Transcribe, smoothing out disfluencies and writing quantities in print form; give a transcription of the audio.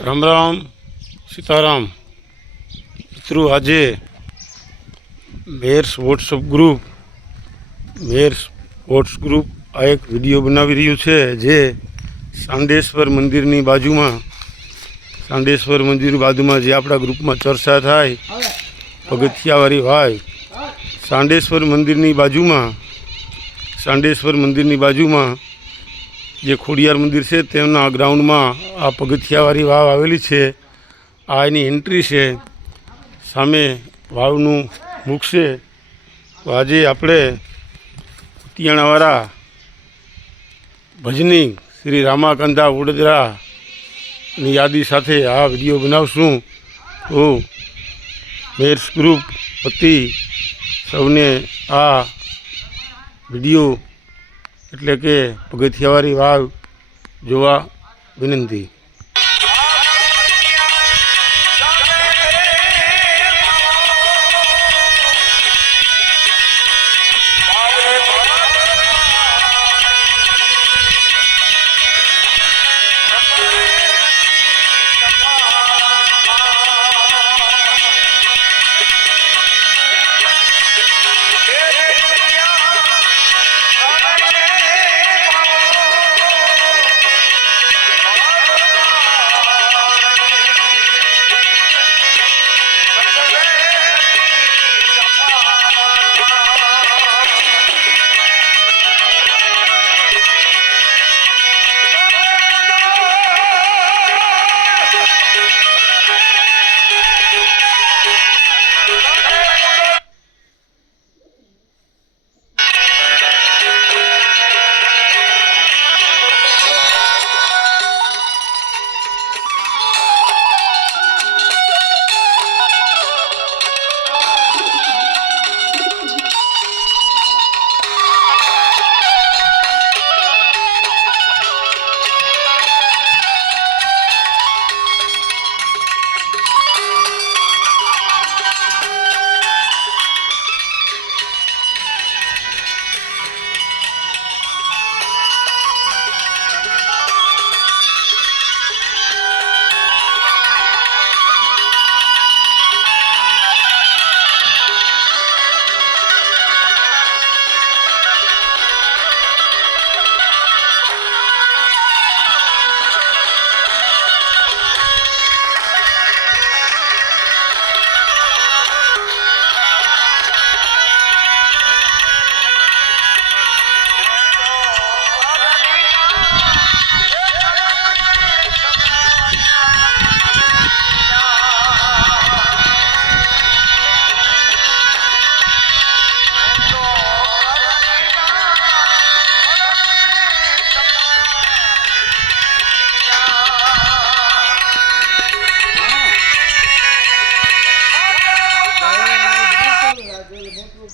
રામ રામ સીતારામ મિત્રો, આજે Meyers WhatsApp group આ એક વિડીયો બનાવી રહ્યું છે જે સાંડેશ્વર મંદિરની બાજુમાં જે આપણા ગ્રુપમાં ચર્ચા થાય પગથિયાવાળી ભાઈ સાંડેશ્વર મંદિરની બાજુમાં જે ખોડિયાર મંદિર છે તેમના ગ્રાઉન્ડમાં આ પગથિયાવાળી વાવ આવેલી છે। આ એની એન્ટ્રી છે, સામે વાવનું મુખ છે। તો આજે આપણે કુતિયાણાવાળા ભજની શ્રી રામાકાંધા વડોદરાની યાદી સાથે આ વિડીયો બનાવશું। તો મેયર્સ ગ્રુપ વતી સૌને આ વિડીયો એટલે કે પગથિયાવાળી વાવ જોવા વિનંતી।